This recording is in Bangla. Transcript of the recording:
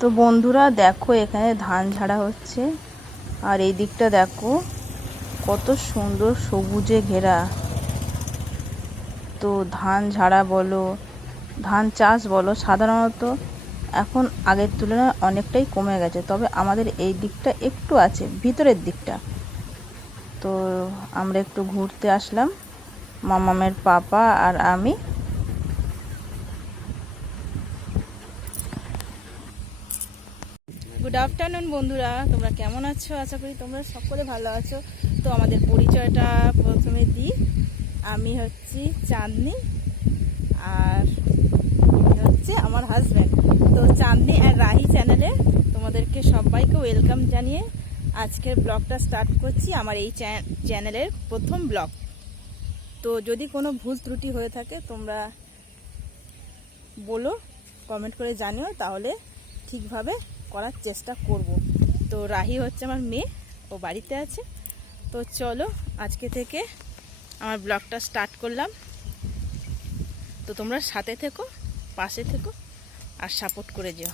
তো বন্ধুরা দেখো, এখানে ধান ঝাড়া হচ্ছে। আর এই দিকটা দেখো কত সুন্দর সবুজে ঘেরা। তো ধান ঝাড়া বলো, ধান চাষ বলো, সাধারণত এখন আগের তুলনায় অনেকটাই কমে গেছে। তবে আমাদের এই দিকটা একটু আছে, ভিতরের দিকটা। তো আমরা একটু ঘুরতে আসলাম, মামামের পাপা আর আমি। গুড আফটারনুন বন্ধুরা, তোমরা কেমন আছো? আশা করি তোমরা সকলে ভালো আছো। তো আমাদের পরিচয়টা প্রথমে দিই। আমি হচ্ছি চাঁদনি, আর হচ্ছে আমার হাজব্যান্ড। তো চাঁদনি আর রাহি চ্যানেলে তোমাদেরকে সবাইকে ওয়েলকাম জানিয়ে আজকের ব্লগটা স্টার্ট করছি, আমার এই চ্যানেলের প্রথম ব্লগ। তো যদি কোনো ভুল ত্রুটি হয়ে থাকে তোমরা বলো, কমেন্ট করে জানিও, তাহলে ঠিকভাবে করার চেষ্টা করব। তো রাহি হচ্ছে আমার মেয়ে, ও বাড়িতে আছে। তো চলো আজকে থেকে আমার ব্লগটা স্টার্ট করলাম। তো তোমরা সাথে থেকো, পাশে থেকো আর সাপোর্ট করে যেও।